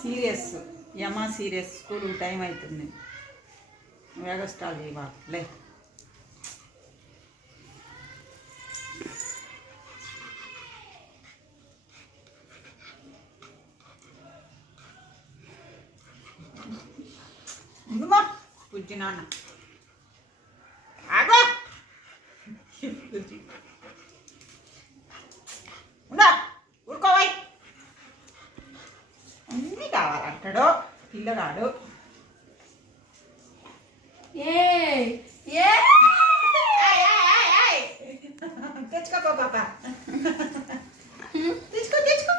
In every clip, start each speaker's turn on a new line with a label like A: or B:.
A: Serious యమా serious school time అవుతుంది వేగ స్టార్ట్ చేయాలి లే ఇదిగో బుజ్జి నాన్న ఆగో కావాలంటాడు పిల్లగాడు. తెచ్చుకో పాప. తెచ్చుకో తెచ్చుకో.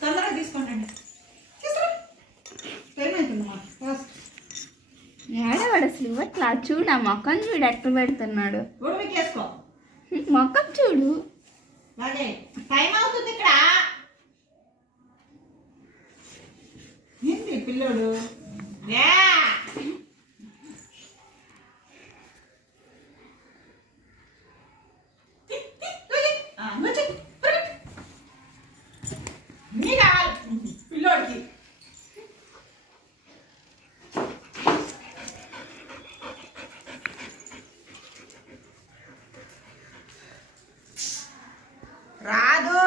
A: తొందరగా తీసుకోండి
B: ఏడవాడు అసలు ఇవ్వట్లా చూడు ఆ మొక్కం చూడు ఎట్ట పెడుతున్నాడు. మొక్కం చూడు.
A: టైం అవుతుంది ఇక్కడ. ఏంటి పిల్లోడు? ఏ రాదు.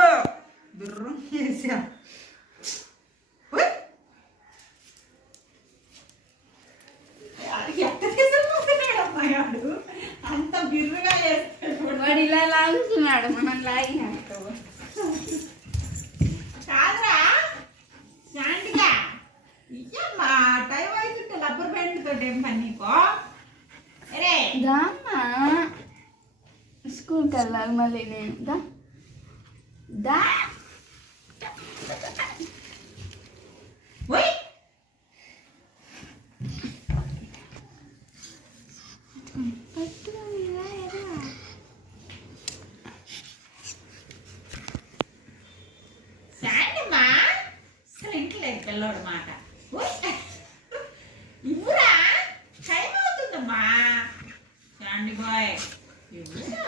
A: దుర్రం చేసా? అంత బిర్రుగా చేస్తాడు.
B: వాడు ఇలా లాగుతున్నాడు మనం లాగినట్టు.
A: కాదురా. శాండిగా ఇయ్యమ్మా టైం అవుతుంటే రబ్బర్ బ్యాండ్ తోటి ఏం పని నీకో? అరే
B: దామ్మా. స్కూల్కి వెళ్ళాలి మళ్ళీ నేను. దా. దా
A: ఓయ్ శాండిమ్మా అసలు ఇంట్లేదు పిల్లోడు మాట. ఓయ్. ఇవ్వురా. టైం అవుతుందమ్మా. Sandy boy. ఇవ్వురా.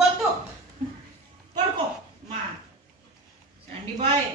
A: గొద్దు పడుకో మా. Sandy boy.